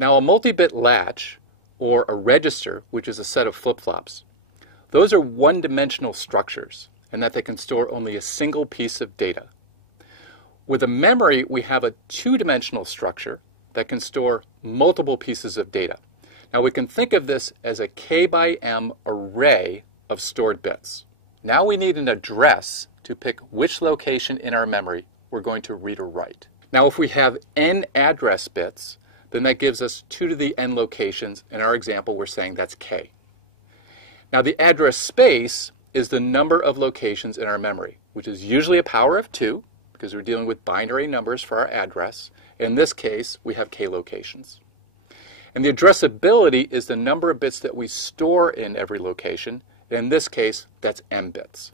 Now a multi-bit latch, or a register, which is a set of flip-flops, those are one-dimensional structures, and that they can store only a single piece of data. With a memory, we have a two-dimensional structure that can store multiple pieces of data. Now we can think of this as a k by m array of stored bits. Now we need an address to pick which location in our memory we're going to read or write. Now if we have n address bits, then that gives us 2 to the n locations. In our example, we're saying that's k. Now the address space is the number of locations in our memory, which is usually a power of 2, because we're dealing with binary numbers for our address. In this case, we have k locations. And the addressability is the number of bits that we store in every location. In this case, that's m bits.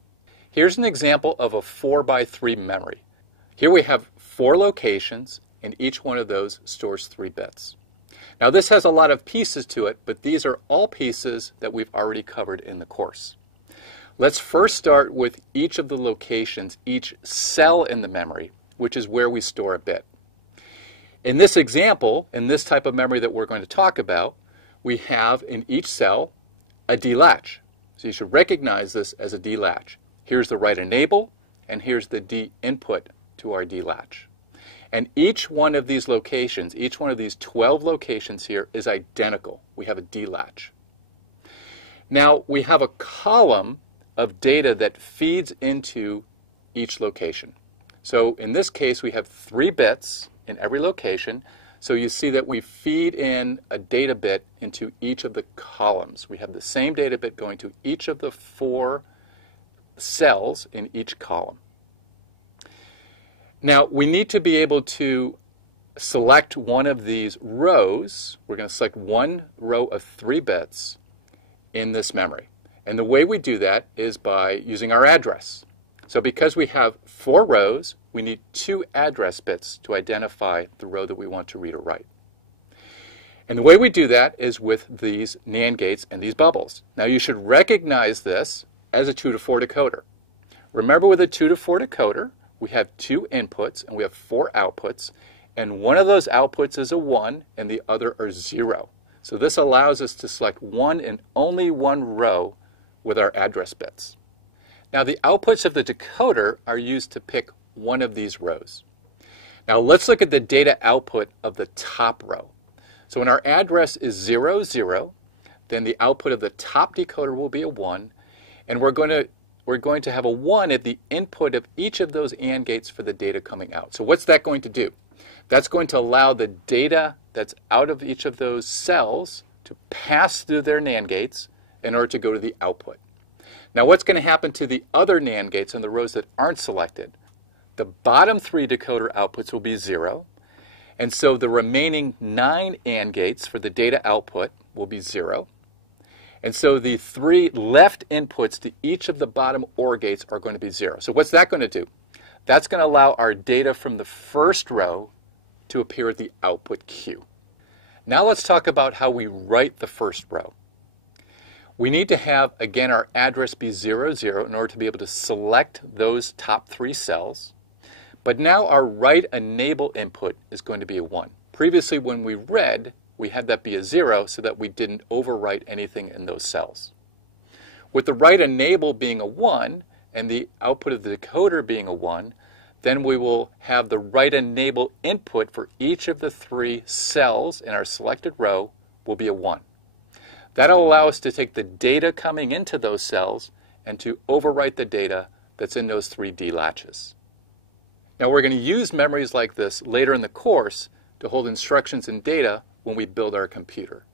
Here's an example of a 4 by 3 memory. Here we have 4 locations, and each one of those stores 3 bits. Now this has a lot of pieces to it, but these are all pieces that we've already covered in the course. Let's first start with each of the locations, each cell in the memory, which is where we store a bit. In this example, in this type of memory that we're going to talk about, we have in each cell a D latch. So you should recognize this as a D latch. Here's the write enable, and here's the D input to our D latch. And each one of these locations, each one of these 12 locations here is identical. We have a D latch. Now we have a column of data that feeds into each location. So in this case, we have 3 bits in every location. So you see that we feed in a data bit into each of the columns. We have the same data bit going to each of the 4 cells in each column. Now we need to be able to select one of these rows. We're going to select one row of 3 bits in this memory. And the way we do that is by using our address. So because we have 4 rows, we need 2 address bits to identify the row that we want to read or write. And the way we do that is with these NAND gates and these bubbles. Now you should recognize this as a 2 to 4 decoder. Remember, with a 2 to 4 decoder, we have 2 inputs and we have 4 outputs, and one of those outputs is a 1 and the other are 0. So this allows us to select one and only one row with our address bits. Now the outputs of the decoder are used to pick one of these rows. Now let's look at the data output of the top row. So when our address is 0, 0, then the output of the top decoder will be a 1, and we're going to have a 1 at the input of each of those AND gates for the data coming out. So what's that going to do? That's going to allow the data that's out of each of those cells to pass through their NAND gates in order to go to the output. Now what's going to happen to the other NAND gates on the rows that aren't selected? The bottom 3 decoder outputs will be 0, and so the remaining 9 AND gates for the data output will be 0. And so the 3 left inputs to each of the bottom OR gates are going to be 0. So what's that going to do? That's going to allow our data from the first row to appear at the output queue. Now let's talk about how we write the first row. We need to have, again, our address be 0, 0 in order to be able to select those top 3 cells. But now our write enable input is going to be a 1. Previously, when we read, we had that be a 0 so that we didn't overwrite anything in those cells. With the write enable being a 1 and the output of the decoder being a 1, then we will have the write enable input for each of the 3 cells in our selected row will be a 1. That'll allow us to take the data coming into those cells and to overwrite the data that's in those 3 D latches. Now we're going to use memories like this later in the course to hold instructions and data when we build our computer.